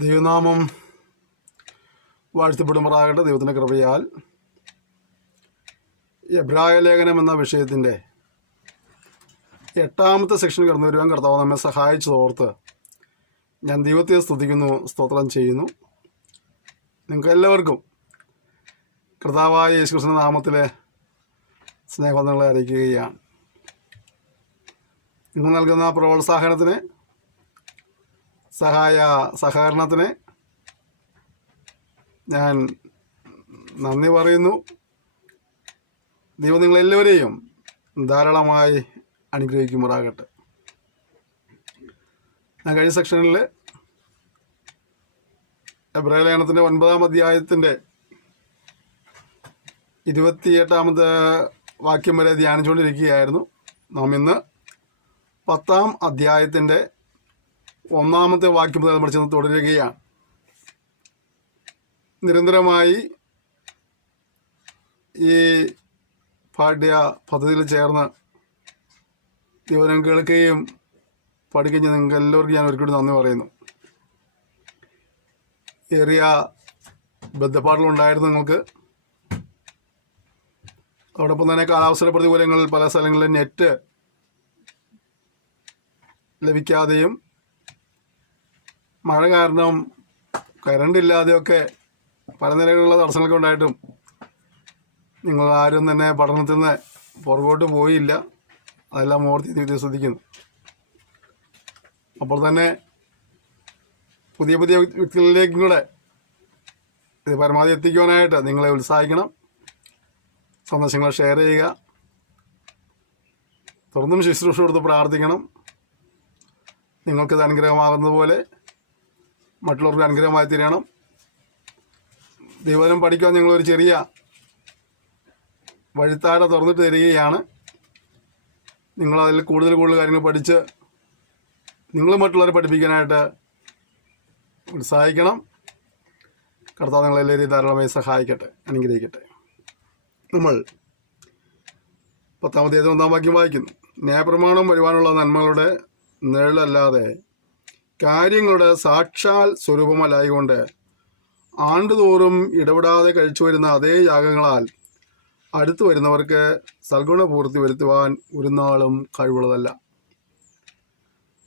ദൈവനാമം വാഴ്ത്തപ്പെടുമാറാകട്ടെ. ദൈവത്തിൻ്റെ കൃപയാൽ എബ്രായ ലേഖനം എന്ന വിഷയത്തിൻ്റെ 8ാമത്തെ സെക്ഷൻ കടന്നു വരുവാൻ കർത്താവ് നമ്മെ സഹായിച്ചതോർത്ത് ഞാൻ ദൈവത്തെ സ്തുതിക്കുന്നു, സ്തോത്രം ചെയ്യുന്നു. നിങ്ങൾക്ക് എല്ലാവർക്കും കർത്താവായ യേശുക്രിസ്തുവിന്റെ നാമത്തിലെ സ്നേഹവന്ദനങ്ങളെ അറിയിക്കുകയാണ്. നിങ്ങൾ നൽകുന്ന പ്രോത്സാഹനത്തിന്, സഹകരണത്തിന് ഞാൻ നന്ദി പറയുന്നു. ദൈവം നിങ്ങളെല്ലാവരെയും ധാരാളമായി അനുഗ്രഹിക്കുമാറാകട്ടെ. ഞാൻ കഴിഞ്ഞ സെക്ഷനിൽ എബ്രായ ലേഖനത്തിൻ്റെ 9ാം അധ്യായത്തിൻ്റെ 28ാമത്തെ വാക്യം വരെ ധ്യാനിച്ചുകൊണ്ടിരിക്കുകയായിരുന്നു. നാം ഇന്ന് 10ാം അധ്യായത്തിൻ്റെ 1ാമത്തെ വാക്യം മുതൽ നമ്മൾ ചെന്ന് തുടരുകയാണ്. നിരന്തരമായി ഈ പാഠ്യ പദ്ധതിയിൽ ചേർന്ന് ദൈവനം കേൾക്കുകയും പഠിക്കുകയും ചെയ്ത് നിങ്ങൾക്ക് എല്ലാവർക്കും ഞാൻ ഒരിക്കലും നന്ദി പറയുന്നു. ഏറിയ ബന്ധപ്പാടുകളുണ്ടായിരുന്നു നിങ്ങൾക്ക്. അതോടൊപ്പം തന്നെ കാലാവസ്ഥ പ്രതികൂലങ്ങളിൽ പല സ്ഥലങ്ങളിലും നെറ്റ് ലഭിക്കാതെയും മഴ കാരണം കറണ്ട് ഇല്ലാതെയൊക്കെ പല നിലകളിലുള്ള തടസ്സങ്ങളൊക്കെ ഉണ്ടായിട്ടും നിങ്ങൾ ആരും തന്നെ പഠനത്തിൽ നിന്ന് പുറകോട്ട് പോയില്ല. അതെല്ലാം ഓർത്തി ശ്രദ്ധിക്കുന്നു. അപ്പോൾ തന്നെ പുതിയ വ്യക്തികളിലേക്കും കൂടെ ഇത് പരമാവധി എത്തിക്കുവാനായിട്ട് നിങ്ങളെ ഉത്സാഹിക്കണം. സന്ദേശങ്ങൾ ഷെയർ ചെയ്യുക. തുറന്നും ശുശ്രൂഷ കൊടുത്ത് പ്രാർത്ഥിക്കണം. നിങ്ങൾക്കിത് അനുഗ്രഹമാകുന്നത് പോലെ മറ്റുള്ളവർക്ക് അനുഗ്രഹമായി തീരണം. ദൈവവചനം പഠിക്കുവാൻ ഞങ്ങളൊരു ചെറിയ വഴിത്താര തുറന്നിട്ട് തരികയാണ്. നിങ്ങളതിൽ കൂടുതൽ കാര്യങ്ങൾ പഠിച്ച് നിങ്ങൾ മറ്റുള്ളവരെ പഠിപ്പിക്കാനായിട്ട് ഉത്സാഹിക്കണം. കർത്താവ് നിങ്ങളെല്ലാവരെയും ധാരാളമായി സഹായിക്കട്ടെ, അനുഗ്രഹിക്കട്ടെ. നമ്മൾ 10ാം അധ്യായത്തിൽ 1ാം വാക്യം വായിക്കുന്നു. ന്യായപ്രമാണം വരുവാനുള്ള നന്മകളുടെ നിഴലല്ലാതെ കാര്യങ്ങളുടെ സാക്ഷാൽ സ്വരൂപമല്ലായകൊണ്ട് ആണ്ടുതോറും ഇടപെടാതെ കഴിച്ചു വരുന്ന അതേ യാഗങ്ങളാൽ അടുത്തു വരുന്നവർക്ക് സൽഗുണപൂർത്തി വരുത്തുവാൻ ഒരു നാളും കഴിവുള്ളതല്ല.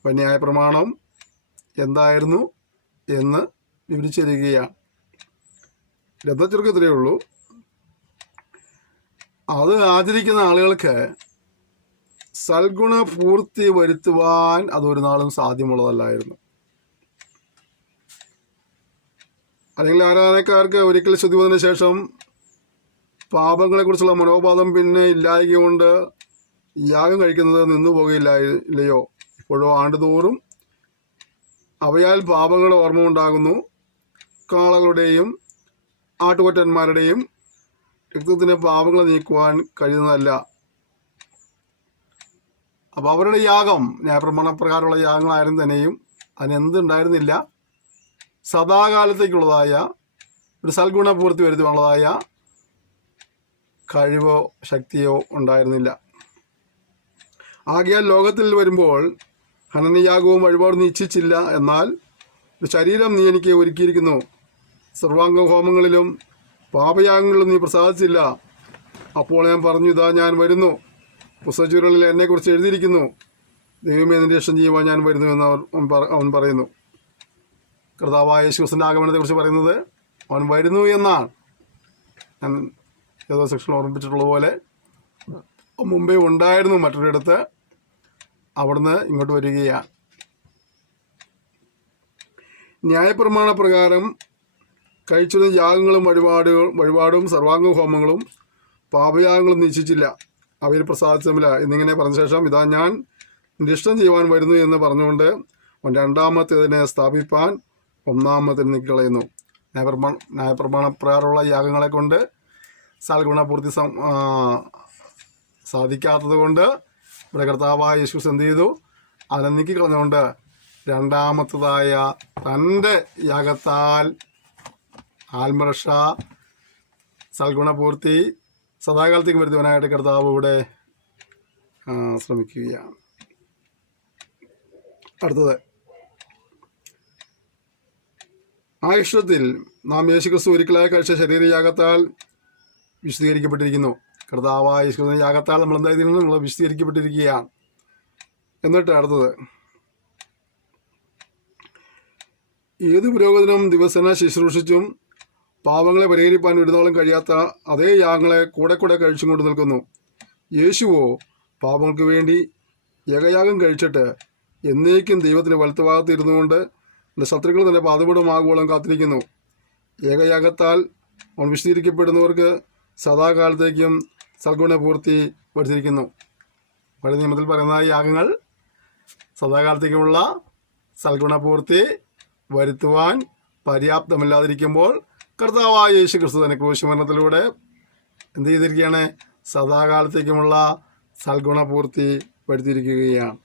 ന്യായപ്രമാണം എന്തായിരുന്നു എന്ന് വിവരിച്ചിരിക്കുകയാണ്. രഥചുരുക്കത്തിലേ ഉള്ളൂ. അത് ആചരിക്കുന്ന ആളുകൾക്ക് സൽഗുണപൂർത്തി വരുത്തുവാൻ അതൊരു നാളും സാധ്യമുള്ളതല്ലായിരുന്നു. അല്ലെങ്കിൽ ആരാധനക്കാർക്ക് ഒരിക്കൽ ശുദ്ധി വന്നതിന് ശേഷം പാപങ്ങളെക്കുറിച്ചുള്ള മനോപാതം പിന്നെ ഇല്ലായകൊണ്ട് യാഗം കഴിക്കുന്നത് നിന്നു പോകയില്ലയോ? ഇപ്പോഴോ ആണ്ടുതോറും അവയാൽ പാപങ്ങളുടെ ഓർമ്മ ഉണ്ടാകുന്നു. കാളകളുടെയും ആട്ടുകൊറ്റന്മാരുടെയും രക്തത്തിന് പാപങ്ങൾ നീക്കുവാൻ കഴിയുന്നതല്ല. അപ്പോൾ അവരുടെ യാഗം ന്യായപ്രമാണപ്രകാരമുള്ള യാഗങ്ങളായിരുന്നു തന്നെയും അതിനെന്തുണ്ടായിരുന്നില്ല, സദാകാലത്തേക്കുള്ളതായ ഒരു സൽഗുണപൂർത്തി വരുത്തുവാനുള്ളതായ കഴിവോ ശക്തിയോ ഉണ്ടായിരുന്നില്ല. ആകയാൽ ലോകത്തിൽ വരുമ്പോൾ ഹനനയാഗവും വഴിപാടും നീ ഇച്ഛിച്ചില്ല. എന്നാൽ ഒരു ശരീരം നീ എനിക്ക് ഒരുക്കിയിരിക്കുന്നു. സർവാംഗ ഹോമങ്ങളിലും പാപയാഗങ്ങളിലും നീ പ്രസാദിച്ചില്ല. അപ്പോൾ ഞാൻ പറഞ്ഞു, ഇതാ ഞാൻ വരുന്നു, പുസ്തകച്ചുരുളിൽ എന്നെക്കുറിച്ച് എഴുതിയിരിക്കുന്നു, ദൈവമേ നിന്റെ ഇഷ്ടം ചെയ്യുവാൻ ഞാൻ വരുന്നു എന്ന് അവൻ പറയുന്നു. കർത്താവായ യേശുക്രിസ്തുവിന്റെ ആഗമനത്തെക്കുറിച്ച് പറയുന്നത് അവൻ വരുന്നു എന്നാണ്. ഞാൻ ഏതോ സെക്ഷനിൽ ഓർമ്മിപ്പിച്ചിട്ടുള്ളതുപോലെ മുമ്പേ ഉണ്ടായിരുന്നു മറ്റൊരിടത്ത്, അവിടുന്ന് ഇങ്ങോട്ട് വരികയാണ്. ന്യായപ്രമാണ പ്രകാരം കഴിച്ചിരുന്ന യാഗങ്ങളും വഴിപാടും സർവാംഗ ഹോമങ്ങളും പാപയാഗങ്ങളും നിശ്ചയിച്ചില്ല, അവയിൽ പ്രസാദിച്ചമില്ല എന്നിങ്ങനെ പറഞ്ഞ ശേഷം ഇതാ ഞാൻ നിന്റെ ഇഷ്ടം ചെയ്യുവാൻ വരുന്നു എന്ന് പറഞ്ഞുകൊണ്ട് അവൻ രണ്ടാമത്തേതിനെ സ്ഥാപിപ്പാൻ ഒന്നാമത്തിന് നീക്കിക്കളയുന്നു. ന്യായപ്രമാണ പ്രകാരമുള്ള യാഗങ്ങളെ കൊണ്ട് സൽഗുണപൂർത്തി സാധിക്കാത്തത് കൊണ്ട് ഇവിടെ കർത്താവായ യേശു എന്ത് ചെയ്തു? അതിനെ നീക്കിക്കളഞ്ഞുകൊണ്ട് രണ്ടാമത്തതായ തൻ്റെ യാഗത്താൽ ആത്മരക്ഷ സൽഗുണപൂർത്തി സദാകാലത്തേക്ക് വരുത്തുവാനായിട്ട് കർത്താവ് ഇവിടെ ശ്രമിക്കുകയാണ്. അടുത്തത് ആ ഇഷ്ടത്തിൽ നാം യേശുക്രിസ്തു ഒരിക്കലായി കഴിച്ച ശരീരയാഗത്താൽ വിശദീകരിക്കപ്പെട്ടിരിക്കുന്നു. കർത്താവായ യേശുക്രിസ്തു യാഗത്താൽ നമ്മൾ എന്തായിരുന്നു? നമ്മൾ വിശദീകരിക്കപ്പെട്ടിരിക്കുകയാണ്. എന്നിട്ട് അടുത്തത്, ഏത് പുരോഹിതനും ദിവസേന ശുശ്രൂഷിച്ചും പാപങ്ങളെ പരിഹരിപ്പാൻ ഒരുനാളും കഴിയാത്ത അതേ യാഗങ്ങളെ കൂടെ കൂടെ കഴിച്ചും കൊണ്ട് നിൽക്കുന്നു. യേശുവോ പാപങ്ങൾക്ക് വേണ്ടി ഏകയാഗം കഴിച്ചിട്ട് എന്നേക്കും ദൈവത്തിന് വലത്തുഭാഗത്ത് ഇരുന്നുകൊണ്ട് എൻ്റെ ശത്രുക്കൾ തന്നെ പാതപീഠമാകുവോളം കാത്തിരിക്കുന്നു. ഏകയാഗത്താൽ അവൻ വിശദീകരിക്കപ്പെടുന്നവർക്ക് സദാകാലത്തേക്കും സൽഗുണപൂർത്തി വരുത്തിയിരിക്കുന്നു. പഴയ നിയമത്തിൽ പറയുന്ന യാഗങ്ങൾ സദാകാലത്തേക്കുമുള്ള സൽഗുണപൂർത്തി വരുത്തുവാൻ പര്യാപ്തമല്ലാതിരിക്കുമ്പോൾ കർത്താവായ യേശു ക്രിസ്തു തന്നെ ക്രൂശുമരണത്തിലൂടെ എന്ത് ചെയ്തിരിക്കുകയാണ്? സദാകാലത്തേക്കുമുള്ള സൽഗുണപൂർത്തി വരുത്തിയിരിക്കുകയാണ്.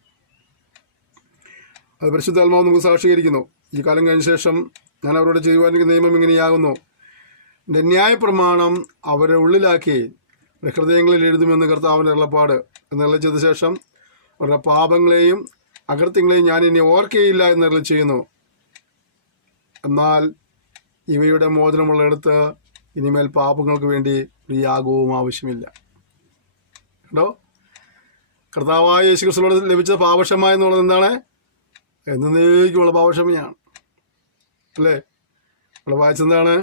അത് പരിശുദ്ധാത്മാവ് നമുക്ക് സാക്ഷീകരിക്കുന്നു. ഈ കാലം കഴിഞ്ഞ ശേഷം ഞാൻ അവരോട് ചെയ്യുവാൻ നിയമം ഇങ്ങനെയാകുന്നു: എൻ്റെ ന്യായപ്രമാണം അവരുടെ ഉള്ളിലാക്കി അവരുടെ ഹൃദയങ്ങളിൽ എഴുതുമെന്ന് കർത്താവിൻ്റെ അരുളപ്പാട് എന്നരുളി ചെയ്ത ശേഷം അവരുടെ പാപങ്ങളെയും അകൃത്യങ്ങളെയും ഞാൻ ഇനി ഓർക്കുകയില്ല എന്നരുളി ചെയ്യുന്നു. എന്നാൽ ഇവയുടെ മോചനമുള്ളിടത്ത് ഇനിമേൽ പാപങ്ങൾക്ക് വേണ്ടി ഒരു യാഗവും ആവശ്യമില്ല. കേട്ടോ, കർത്താവായ യേശുക്രിസ്തുവിനോട് ലഭിച്ച പാപക്ഷമ എന്നുള്ളത് എന്താണ്? എന്നേക്കുമുള്ള പാപക്ഷമയാണ്. അല്ലേ? നമ്മൾ വായിച്ചെന്താണ്?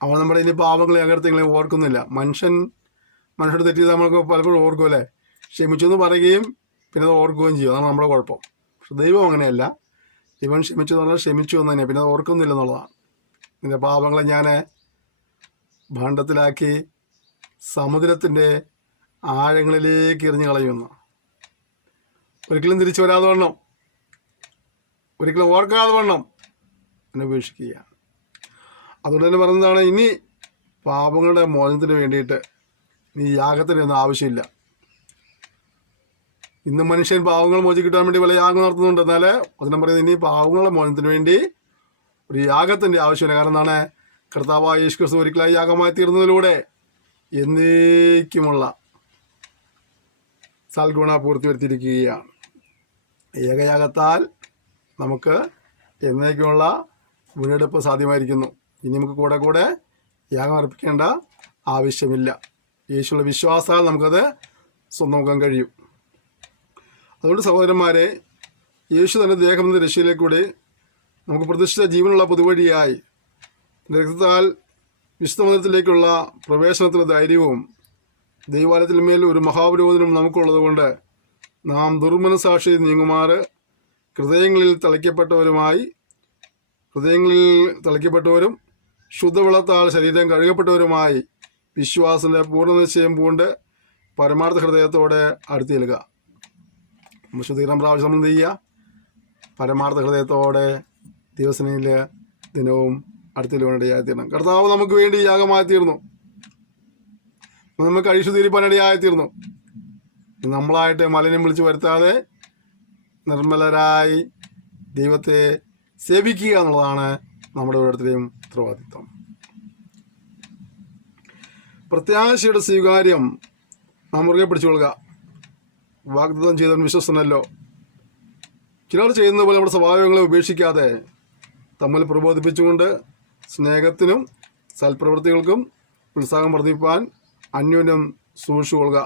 അവൻ നമ്മുടെ ഇനി പാപങ്ങളെ അകൃത്യങ്ങളെയും ഓർക്കുന്നില്ല. മനുഷ്യരുടെ തെറ്റി നമ്മൾക്ക് പലപ്പോഴും ഓർക്കും, അല്ലേ? ക്ഷമിച്ചു എന്ന് പറയുകയും പിന്നെ അത് ഓർക്കുകയും ചെയ്യും. അതാണ് നമ്മുടെ കുഴപ്പം. പക്ഷെ ദൈവം അങ്ങനെയല്ല. ഇവൻ ക്ഷമിച്ചു എന്ന് പറഞ്ഞാൽ ക്ഷമിച്ചു എന്ന് തന്നെയാണ്, പിന്നെ അത് ഓർക്കുന്നില്ല എന്നുള്ളതാണ്. നിന്റെ പാപങ്ങളെ ഞാൻ ഭാണ്ഡത്തിലാക്കി സമുദ്രത്തിൻ്റെ ആഴങ്ങളിലേക്ക് എറിഞ്ഞു കളയുന്നു. ഒരിക്കലും തിരിച്ചു വരാതെ വണ്ണം, ഒരിക്കലും ഓർക്കാതെ വണ്ണം എന്നെ ഉപേക്ഷിക്കുക. അതുകൊണ്ട് തന്നെ പറയുന്നതാണ്, ഇനി പാപങ്ങളുടെ മോചനത്തിന് വേണ്ടിയിട്ട് നീ യാഗത്തിനൊന്നും ആവശ്യമില്ല. ഇന്ന് മനുഷ്യൻ പാവങ്ങൾ മോചിക്കിട്ടാൻ വേണ്ടി പല യാഗം നടത്തുന്നുണ്ട്. എന്നാൽ അതിനെ പറയുന്നത് ഇനി പാവങ്ങളുടെ മോചനത്തിന് വേണ്ടി ഒരു യാഗത്തിൻ്റെ ആവശ്യമില്ല. കാരണം എന്താണ്? കർത്താവായ യേശു ക്രിസ്തു ഒരിക്കലായി യാഗമായി തീർന്നതിലൂടെ എന്നേക്കുമുള്ള സൽഗുണ പൂർത്തി വരുത്തിയിരിക്കുകയാണ്. ഏകയാഗത്താൽ നമുക്ക് എന്നേക്കുമുള്ള വീണ്ടെടുപ്പ് സാധ്യമായിരിക്കുന്നു. ഇനി നമുക്ക് കൂടെ കൂടെ യാഗം അർപ്പിക്കേണ്ട ആവശ്യമില്ല. യേശുള്ള വിശ്വാസത്താൽ നമുക്കത് സ്വന്തമാക്കാൻ കഴിയും. അതുകൊണ്ട് സഹോദരന്മാരെ, യേശു തൻ്റെ ദേഹം എന്ന രക്ഷയിലേക്കൂടെ നമുക്ക് പ്രതിഷ്ഠിത ജീവനുള്ള പുതുവഴിയായി രക്തത്താൽ വിശുദ്ധ മന്ദിരത്തിലേക്കുള്ള പ്രവേശനത്തിന് ധൈര്യവും ദൈവാലയത്തിന്മേൽ ഒരു മഹാപുരോഹിതനും നമുക്കുള്ളതുകൊണ്ട് നാം ദുർമനസാക്ഷി നീങ്ങുമാറ് ഹൃദയങ്ങളിൽ തളിക്കപ്പെട്ടവരും ശുദ്ധവെള്ളത്താൽ ശരീരം കഴുകപ്പെട്ടവരുമായി വിശ്വാസത്തിൻ്റെ പൂർണ്ണനിശ്ചയം പൂണ്ട് പരമാർത്ഥ ഹൃദയത്തോടെ അടുത്തേൽക്കുക. ശുദ്ധീകരണം പ്രാവശ്യം നമ്മൾ എന്ത് ചെയ്യുക? പരമാർത്ഥ ഹൃദയത്തോടെ ദിവസങ്ങളിൽ ദിനവും അടുത്തേൽക്കാനിടയായി തീരണം. കർത്താവ് നമുക്ക് വേണ്ടി യാഗമായി തീർന്നു. നമുക്ക് അഴിച്ചുതീരിപ്പാനിടയായി തീർന്നു. നമ്മളായിട്ട് മലിനം വിളിച്ചു വരുത്താതെ നിർമ്മലരായി ദൈവത്തെ സേവിക്കുക എന്നുള്ളതാണ് നമ്മുടെ ഓരോരുത്തരെയും ഉത്തരവാദിത്വം. പ്രത്യാശയുടെ സ്വീകാര്യം നാം മുറുകെ പിടിച്ചുകൊള്ളുക. വാഗ്ദത്തം ചെയ്തവൻ വിശ്വസ്തനല്ലോ. ചിലർ ചെയ്യുന്ന പോലെ നമ്മുടെ സ്വഭാവങ്ങളെ ഉപേക്ഷിക്കാതെ തമ്മിൽ പ്രബോധിപ്പിച്ചുകൊണ്ട് സ്നേഹത്തിനും സൽപ്രവൃത്തികൾക്കും ഉത്സാഹം വർദ്ധിപ്പാൻ അന്യോന്യം സൂക്ഷിച്ചുകൊള്ളുക.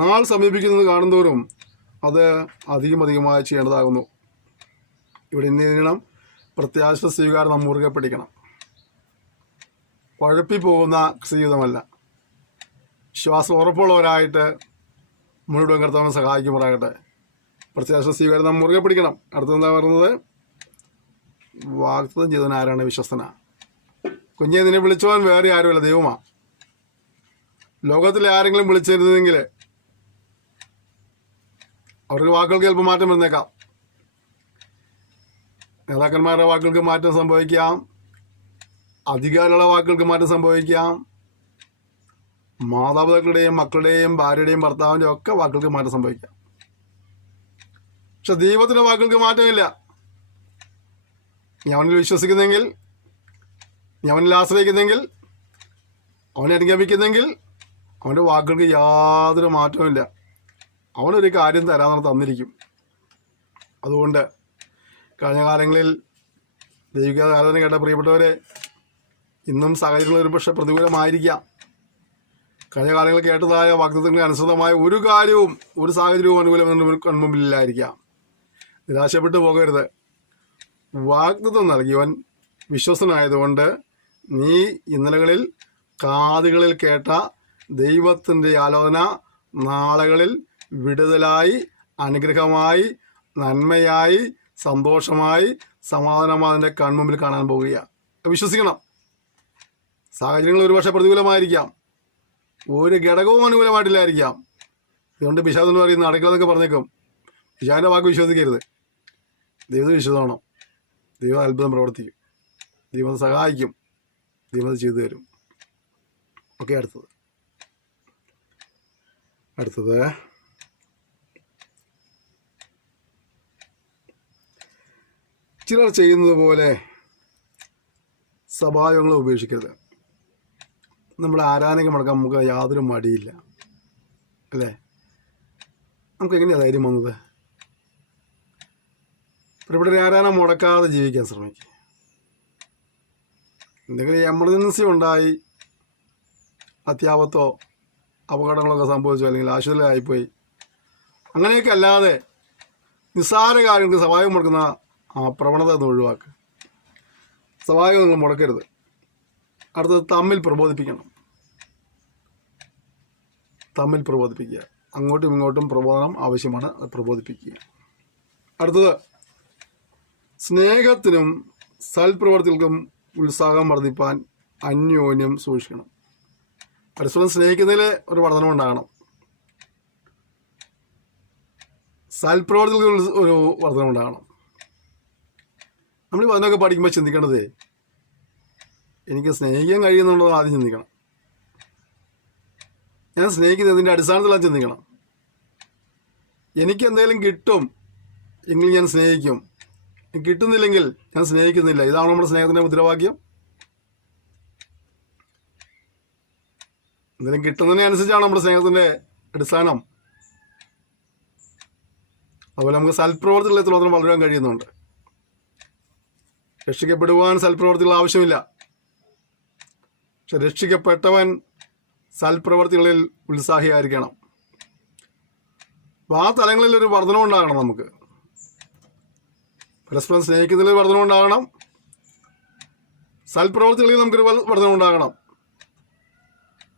നാൾ സമീപിക്കുന്നത് കാണുന്തോറും അത് അധികമായി ചെയ്യേണ്ടതാകുന്നു. ഇവിടെ ഇന്നിനം പ്രത്യാശ സ്വീകാരം നാം മുറുകെ പിടിക്കണം. കുഴപ്പിപ്പോകുന്ന ജീവിതമല്ല, വിശ്വാസം ഉറപ്പുള്ളവരായിട്ട് മുഴുവൻ കർത്താവിനെ സഹായിക്കുമാറാകട്ടെ. പ്രത്യാശ സ്വീകാരം നാം മുറുകെ പിടിക്കണം. അടുത്തെന്താ പറയുന്നത്? വാഗ്ദത്തം ചെയ്തവൻ ആരാണ്? വിശ്വസ്തനാ. കുഞ്ഞെ, നിന്നെ വിളിച്ചവൻ വേറെ ആരുമല്ല, ദൈവമാ. ലോകത്തിലെ ആരെങ്കിലും വിളിച്ചിരുന്നെങ്കിൽ അവർക്ക് വാക്കുകൾക്ക് ചിലപ്പോൾ മാറ്റം വന്നേക്കാം. നേതാക്കന്മാരുടെ വാക്കുകൾക്ക് മാറ്റം സംഭവിക്കാം, അധികാരികളുടെ വാക്കുകൾക്ക് മാറ്റം സംഭവിക്കാം, മാതാപിതാക്കളുടെയും മക്കളുടെയും ഭാര്യയുടെയും ഭർത്താവിൻ്റെയും ഒക്കെ വാക്കുകൾക്ക് മാറ്റം സംഭവിക്കാം. പക്ഷെ ദൈവത്തിൻ്റെ വാക്കുകൾക്ക് മാറ്റമില്ല. നീ അവനിൽ വിശ്വസിക്കുന്നെങ്കിൽ, നീ അവനിൽ ആശ്രയിക്കുന്നെങ്കിൽ, അവനെ അനുഗമിക്കുന്നെങ്കിൽ അവൻ്റെ വാക്കുകൾക്ക് യാതൊരു മാറ്റവുമില്ല. അവനൊരു കാര്യം തരാമെന്ന് തന്നിരിക്കും. അതുകൊണ്ട് കഴിഞ്ഞ കാലങ്ങളിൽ ദൈവിക ആരാധന കേട്ട പ്രിയപ്പെട്ടവരെ, ഇന്നും സാഹചര്യങ്ങൾ ഒരു പക്ഷേ പ്രതികൂലമായിരിക്കാം. കഴിഞ്ഞ കാലങ്ങളിൽ കേട്ടതായ വാഗ്ദത്തങ്ങൾക്ക് അനുസൃതമായ ഒരു കാര്യവും ഒരു സാഹചര്യവും അനുകൂലം കൺമുമ്പിലില്ലായിരിക്കാം. നിരാശപ്പെട്ടു പോകരുത്. വാഗ്ദത്തം നൽകിയവൻ വിശ്വസനായതുകൊണ്ട് നീ ഇന്നലകളിൽ കാതുകളിൽ കേട്ട ദൈവത്തിൻ്റെ ആലോചന നാളുകളിൽ വിടുതലായി, അനുഗ്രഹമായി, നന്മയായി, സന്തോഷമായി, സമാധാനമായി അതിൻ്റെ കൺമുമ്പിൽ കാണാൻ പോവുകയാണ്. വിശ്വസിക്കണം. സാഹചര്യങ്ങൾ ഒരുപക്ഷെ പ്രതികൂലമായിരിക്കാം, ഒരു ഘടകവും അനുകൂലമായിട്ടില്ലായിരിക്കാം. ഇതുകൊണ്ട് പിശാച് എന്ന് പറയുന്നത് നടക്കുന്നതൊക്കെ പറഞ്ഞേക്കും. പിശാചിൻ്റെ വാക്ക് വിശ്വസിക്കരുത്. ദൈവത്തെ വിശ്വസിക്കണം. ദൈവം അത്ഭുതം പ്രവർത്തിക്കും. ദൈവം സഹായിക്കും. ദൈവം ചെയ്തു തരും. ഓക്കെ, അടുത്തത് ചിലർ ചെയ്യുന്നത് പോലെ സഭായോഗങ്ങളെ ഉപേക്ഷിക്കരുത്. നമ്മുടെ ആരാധനയ്ക്ക് മുടക്കാൻ നമുക്ക് യാതൊരു മടിയില്ല, അല്ലേ? നമുക്ക് എങ്ങനെയാണ് ധൈര്യം വന്നത്? ഇവിടെ ആരാധന മുടക്കാതെ ജീവിക്കാൻ ശ്രമിക്കുക. എന്തെങ്കിലും എമർജൻസി ഉണ്ടായി, അത്യാപത്തോ അപകടങ്ങളൊക്കെ സംഭവിച്ചു, അല്ലെങ്കിൽ ആശുപത്രിയിലായിപ്പോയി, അങ്ങനെയൊക്കെ അല്ലാതെ നിസ്സാര കാര്യങ്ങൾക്ക് സഹായം മുടക്കുന്ന ആ പ്രവണത ഒന്ന് ഒഴിവാക്കുക. സഹായം നിങ്ങൾ മുടക്കരുത്. അടുത്തത് തമ്മിൽ പ്രബോധിപ്പിക്കണം. തമ്മിൽ പ്രബോധിപ്പിക്കുക. അങ്ങോട്ടും ഇങ്ങോട്ടും പ്രബോധനം ആവശ്യമാണ്. അത് പ്രബോധിപ്പിക്കുക. അടുത്തത് സ്നേഹത്തിനും സൽപ്രവർത്തികൾക്കും ഉത്സാഹം വർദ്ധിപ്പാൻ അന്യോന്യം സൂക്ഷിക്കണം. പരസ്പരം സ്നേഹിക്കുന്നതിൽ ഒരു വർധനമുണ്ടാകണം. സൽപ്രവർത്തികൾക്ക് ഒരു വർധനമുണ്ടാകണം. നമ്മൾ അതിനൊക്കെ പഠിക്കുമ്പോൾ ചിന്തിക്കേണ്ടത്, എനിക്ക് സ്നേഹിക്കാൻ കഴിയുന്നുണ്ടോ ആദ്യം ചിന്തിക്കണം. ഞാൻ സ്നേഹിക്കുന്നതിൻ്റെ അടിസ്ഥാനത്തിലാണ് ചിന്തിക്കണം. എനിക്ക് എന്തെങ്കിലും കിട്ടും എങ്കിൽ ഞാൻ സ്നേഹിക്കും, കിട്ടുന്നില്ലെങ്കിൽ ഞാൻ സ്നേഹിക്കുന്നില്ല. ഇതാണ് നമ്മുടെ സ്നേഹത്തിൻ്റെ മുദ്രാവാക്യം. എന്തെങ്കിലും കിട്ടുന്നതിനനുസരിച്ചാണ് നമ്മുടെ സ്നേഹത്തിൻ്റെ അടിസ്ഥാനം. അതുപോലെ നമുക്ക് സൽപ്രവർത്തികൾ എത്രമാത്രം വളരാൻ കഴിയുന്നുണ്ട്. രക്ഷിക്കപ്പെടുവാൻ സൽപ്രവർത്തികൾ ആവശ്യമില്ല, പക്ഷെ രക്ഷിക്കപ്പെട്ടവൻ സൽപ്രവർത്തികളിൽ ഉത്സാഹിയായിരിക്കണം. അപ്പോൾ ആ തലങ്ങളിൽ ഒരു വർധനമുണ്ടാകണം. നമുക്ക് പരസ്പരം സ്നേഹിക്കുന്നതിൽ വർധനമുണ്ടാകണം. സൽപ്രവർത്തികളിൽ നമുക്കൊരു വർധനമുണ്ടാകണം.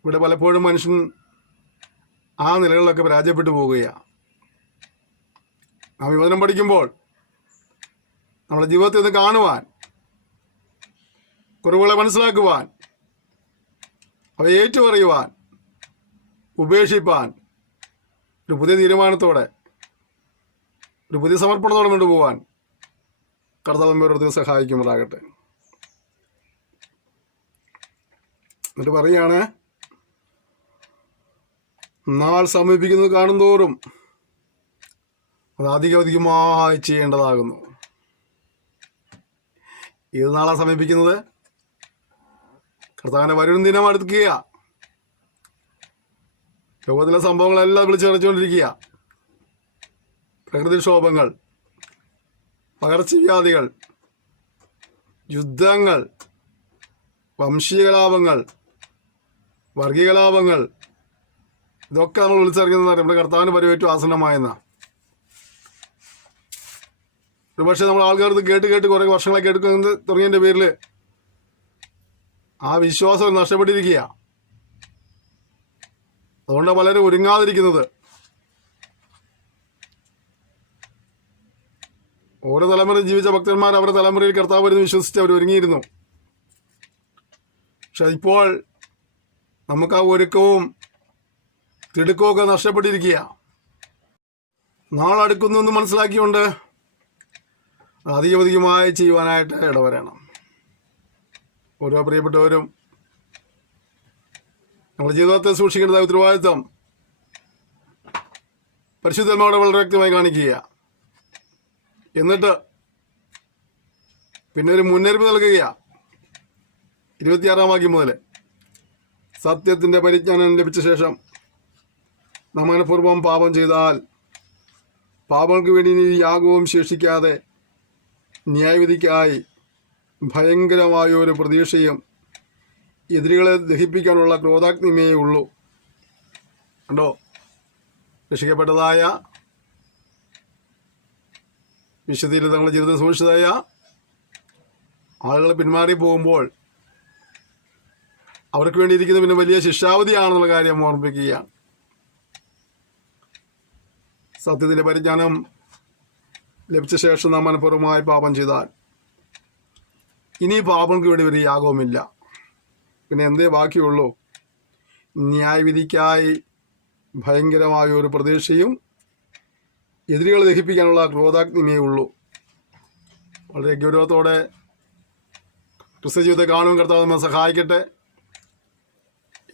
ഇവിടെ പലപ്പോഴും മനുഷ്യൻ ആ നിലകളിലൊക്കെ പരാജയപ്പെട്ടു പോവുകയാണ്. നാം വിവരണം പഠിക്കുമ്പോൾ നമ്മുടെ ജീവിതത്തിൽ ഒന്ന് കാണുവാൻ, കുറവുകളെ മനസ്സിലാക്കുവാൻ, അവയെ ഏറ്റുപറയുവാൻ, ഉപേക്ഷിപ്പാൻ ഒരു പുതിയ തീരുമാനത്തോടെ, ഒരു പുതിയ സമർപ്പണത്തോടെ കൊണ്ടുപോകാൻ കർത്താവ് ഓരോരുത്തരും സഹായിക്കുമാറാകട്ടെ. എന്നിട്ട് പറയുകയാണ്, നാൾ സമീപിക്കുന്നത് കാണുന്തോറും അത് അധികമായി ചെയ്യേണ്ടതാകുന്നു. ഏത് നാളാണ് സമീപിക്കുന്നത്? കർത്താവിൻ്റെ വരും ദിനം അടുക്കുക. ലോകത്തിലെ സംഭവങ്ങളെല്ലാം വിളിച്ചറിച്ചുകൊണ്ടിരിക്കുക. പ്രകൃതിക്ഷോഭങ്ങൾ, പകർച്ചവ്യാധികൾ, യുദ്ധങ്ങൾ, വംശീയ കലാപങ്ങൾ, വർഗീയ കലാപങ്ങൾ, ഇതൊക്കെ നമ്മൾ വിളിച്ചറിയുന്നത് നമ്മുടെ കർത്താവിന് പരിവേറ്റു ആസന്നമായെന്ന. ഒരുപക്ഷെ നമ്മൾ ആൾക്കാർ ഇത് കേട്ട് കുറേ വർഷങ്ങളെ കേൾക്കുന്നത് തുടങ്ങിയതിൻ്റെ പേരിൽ ആ വിശ്വാസം നഷ്ടപ്പെട്ടിരിക്കുക. അതുകൊണ്ടാണ് പലരും ഒരുങ്ങാതിരിക്കുന്നത്. ഓരോ തലമുറ ജീവിച്ച ഭക്തന്മാർ അവരുടെ തലമുറയിൽ കർത്താവ് വരുന്നു വിശ്വസിച്ച് അവർ ഒരുങ്ങിയിരുന്നു. പക്ഷെ ഇപ്പോൾ നമുക്ക് ആ ഒരുക്കവും തിടുക്കവും ഒക്കെ നഷ്ടപ്പെട്ടിരിക്കുക. നാളടുക്കുന്നു എന്ന് മനസ്സിലാക്കിക്കൊണ്ട് അധികമായി ചെയ്യുവാനായിട്ട് ഇടവരണം. ഓരോ പ്രിയപ്പെട്ടവരും നമ്മുടെ ജീവിതത്തെ സൂക്ഷിക്കേണ്ട ഉത്തരവാദിത്വം പരിശുദ്ധന്മാരോട് വളരെ വ്യക്തമായി കാണിക്കുക. എന്നിട്ട് പിന്നെ ഒരു മുന്നറിയിപ്പ് നൽകുക. 26-ാം വാക്യം മുതൽ, സത്യത്തിൻ്റെ പരിജ്ഞാനം ലഭിച്ച ശേഷം നാം മനഃപൂർവ്വം പാപം ചെയ്താൽ പാപങ്ങൾക്ക് വേണ്ടി യാഗവും ശേഷിക്കാതെ ന്യായവിധിക്കായി ഭയങ്കരമായ ഒരു പ്രതീക്ഷയും എതിരികളെ ദഹിപ്പിക്കാനുള്ള ക്രോധാഗ്നിമേ ഉള്ളൂ. കണ്ടോ, രക്ഷിക്കപ്പെട്ടതായ വിശുദ്ധിയിൽ തങ്ങളുടെ ജീവിതം സൂക്ഷിച്ചതായ ആളുകൾ പിന്മാറി പോകുമ്പോൾ അവർക്ക് വേണ്ടിയിരിക്കുന്ന പിന്നെ വലിയ ശിക്ഷാവധിയാണെന്നുള്ള കാര്യം ഓർമ്മിപ്പിക്കുകയാണ്. സത്യത്തിൻ്റെ പരിജ്ഞാനം ലഭിച്ച ശേഷം നാം മനഃപൂർവ്വമായി പാപം ചെയ്താൽ ഇനി പാപങ്ങൾക്ക് വേണ്ടി ഒരു യാഗവുമില്ല. പിന്നെ എന്തേ ബാക്കിയുള്ളൂ? ന്യായവിധിക്കായി ഭയങ്കരമായ ഒരു പ്രതീക്ഷയും എതിരുകളെ ദഹിപ്പിക്കാനുള്ള ക്രോധാഗ്നിമേ ഉള്ളൂ. വളരെ ഗൗരവത്തോടെ ക്രിസ്ത്യ ജീവിതത്തെ കാണുവാൻ കർത്താവ് നമ്മെ സഹായിക്കട്ടെ.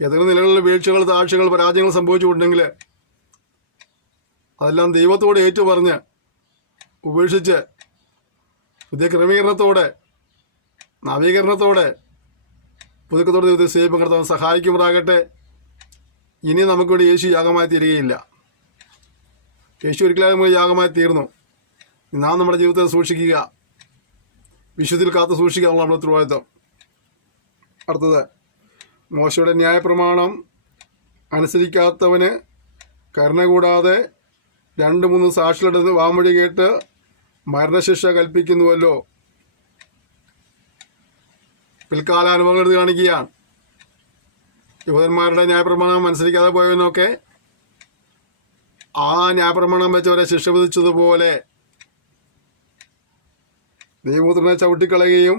ഏതെങ്കിലും നിലകളിൽ വീഴ്ചകൾ, താഴ്ചകൾ, പരാജയങ്ങൾ സംഭവിച്ചിട്ടുണ്ടെങ്കിൽ അതെല്ലാം ദൈവത്തോട് ഏറ്റുപറഞ്ഞ് ഉപേക്ഷിച്ച് പുതിയ ക്രമീകരണത്തോടെ, നവീകരണത്തോടെ, പുതുക്കത്തോടെ ദൈവത്തെ സേവിക്കാൻ കർത്താവ് സഹായിക്കുമാറാകട്ടെ. ഇനി നമുക്കിവിടെ യേശു യാഗമായി തീരുകയില്ല. യേശു ഒരിക്കലും യാഗമായി തീർന്നു. നാം നമ്മുടെ ജീവിതത്തെ സൂക്ഷിക്കുക, വിശുദ്ധിയിൽ കാത്തു സൂക്ഷിക്കുക നമ്മുടെ ഉത്തരവാദിത്വം. അടുത്തത്, മോശയുടെ ന്യായപ്രമാണം അനുസരിക്കാത്തവന് കരുണ കൂടാതെ 2-3 സാക്ഷികളുടെ വാമൊഴി കേട്ട് മരണശിക്ഷ കൽപ്പിക്കുന്നുവല്ലോ. പിൽക്കാല അനുഭവങ്ങൾ എടുത്ത് കാണിക്കുകയാണ്. യഹൂദന്മാരുടെ ന്യായപ്രമാണം അനുസരിക്കാതെ പോയവനൊക്കെ ആ ന്യായപ്രമാണം വെച്ചവരെ ശിക്ഷ വിധിച്ചതുപോലെ ദൈവപുത്രനെ ചവിട്ടിക്കളയുകയും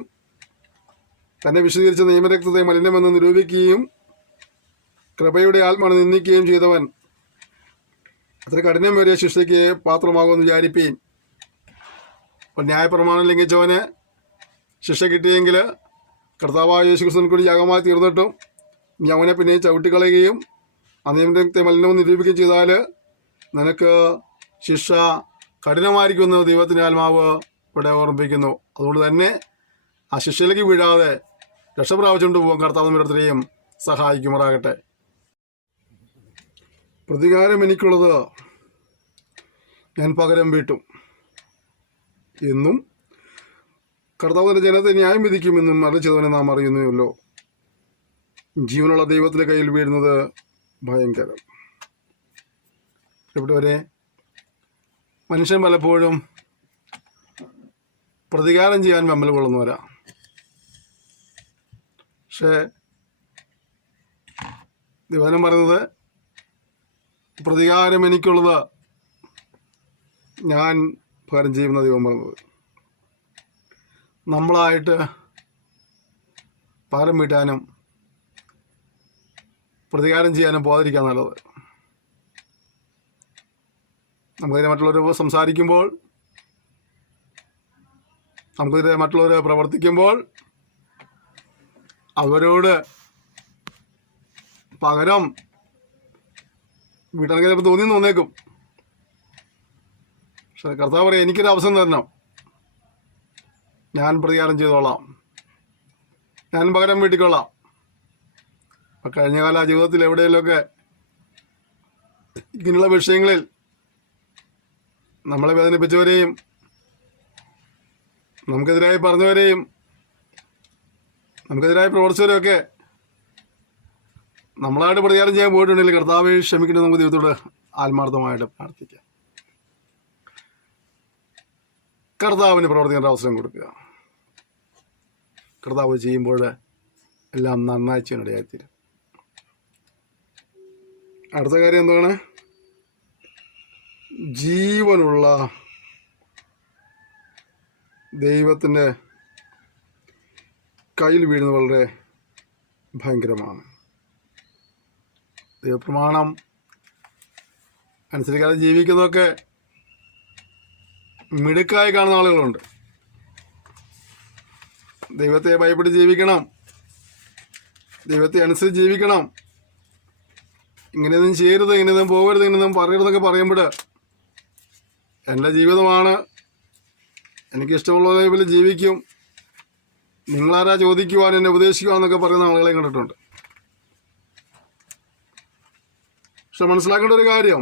തന്നെ വിശദീകരിച്ച നിയമരക്തത്തെ മലിനമെന്ന് നിരൂപിക്കുകയും കൃപയുടെ ആത്മാവിനെ നിന്ദിക്കുകയും ചെയ്തവൻ അത്ര കഠിനമേറിയ ശിക്ഷയ്ക്ക് പാത്രമാകുമെന്ന് വിചാരിപ്പീൻ. അപ്പോൾ ന്യായപ്രമാണം ലംഘിച്ചവന് ശിക്ഷ കിട്ടിയെങ്കിൽ കർത്താവായ യേശുക്രിസ്തുവിനെ കൂടി യാഗമായി തീർന്നിട്ടും നീ അവനെ പിന്നെ ചവിട്ടിക്കളയുകയും ആ നിയമത്തെ മലിനമെന്ന് നിരൂപിക്കുകയും ചെയ്താൽ നിനക്ക് ശിക്ഷ കഠിനമായിരിക്കുമെന്ന് ദൈവത്തിൻ്റെ ആത്മാവ് ഇവിടെ ഓർമ്മിപ്പിക്കുന്നു. അതുകൊണ്ട് തന്നെ ആ ശിക്ഷയിലേക്ക് വീഴാതെ രക്ഷ പ്രാപിച്ചുകൊണ്ട് പോകാൻ കർത്താവ് ഓരോരുത്തരെയും സഹായിക്കുമാറാകട്ടെ. പ്രതികാരം എനിക്കുള്ളത്, ഞാൻ പകരം വീട്ടും എന്നും കർത്താവിൻ്റെ ജനത്തെ ന്യായം വിധിക്കുമെന്നും അറിയിച്ചവനെ നാം അറിയുന്നുവല്ലോ. ജീവനുള്ള ദൈവത്തിൻ്റെ കയ്യിൽ വീഴുന്നത് ഭയങ്കരം. ഇവിടെവരെ മനുഷ്യൻ പലപ്പോഴും പ്രതികാരം ചെയ്യാൻ വെമ്പൽ കൊള്ളുന്നവരാ. പക്ഷേ ദൈവം പറയുന്നത് പ്രതികാരം എനിക്കുള്ളത്, ഞാൻ പകരം ചെയ്യുന്ന ദൈവം പറയുന്നത്. നമ്മളായിട്ട് പകരം വീട്ടാനും പ്രതികാരം ചെയ്യാനും പോകാതിരിക്കാൻ നല്ലത്. നമുക്കെതിരെ മറ്റുള്ളവർ സംസാരിക്കുമ്പോൾ, നമുക്കെതിരെ മറ്റുള്ളവർ പ്രവർത്തിക്കുമ്പോൾ അവരോട് പകരം വീട്ടാനൊക്കെ ചിലപ്പോൾ തോന്നിയേക്കും. പക്ഷെ കർത്താവ് പറയാം, എനിക്കൊരു അവസരം തരണം, ഞാൻ പ്രതികാരം ചെയ്തോളാം, ഞാൻ പകരം വീട്ടിക്കൊള്ളാം. അപ്പം കഴിഞ്ഞകാല ജീവിതത്തിൽ എവിടെയെങ്കിലുമൊക്കെ ഇങ്ങനെയുള്ള വിഷയങ്ങളിൽ നമ്മളെ വേദനിപ്പിച്ചവരെയും നമുക്കെതിരായി പറഞ്ഞവരെയും നമുക്കെതിരായി പ്രവർത്തിച്ചവരെയൊക്കെ നമ്മളായിട്ട് പ്രതികാരം ചെയ്യാൻ പോയിട്ടുണ്ടെങ്കിൽ കർത്താവെ ക്ഷമിക്കണം, നമുക്ക് ദൈവത്തോട് ആത്മാർത്ഥമായിട്ട് പ്രാർത്ഥിക്കാം. കർത്താവിന് പ്രവർത്തിക്കേണ്ട അവസരം കൊടുക്കുക. കർത്താവ് ചെയ്യുമ്പോൾ എല്ലാം നന്നായി ചെയ്യാനിടയായിത്തീരും. അടുത്ത കാര്യം എന്താണ്? ജീവനുള്ള ദൈവത്തിൻ്റെ കയ്യിൽ വീഴുന്നത് വളരെ ഭയങ്കരമാണ്. ദൈവപ്രമാണം അനുസരിക്കാതെ ജീവിക്കുന്നതൊക്കെ മിടുക്കായി കാണുന്ന ആളുകളുണ്ട്. ദൈവത്തെ ഭയപ്പെട്ട് ജീവിക്കണം, ദൈവത്തെ അനുസരിച്ച് ജീവിക്കണം, ഇങ്ങനെയൊന്നും ചെയ്യരുത്, ഇങ്ങനെയൊന്നും പോകരുത്, ഇങ്ങനെയൊന്നും പറയരുതെന്നൊക്കെ പറയുമ്പോൾ എൻ്റെ ജീവിതമാണ്, എനിക്കിഷ്ടമുള്ള പോലെ ജീവിക്കും, നിങ്ങളാരാ ചോദിക്കുവാൻ, എന്നെ ഉപദേശിക്കുവാന്നൊക്കെ പറയുന്ന ആളുകളെ കണ്ടിട്ടുണ്ട്. പക്ഷെ മനസ്സിലാക്കേണ്ട ഒരു കാര്യം,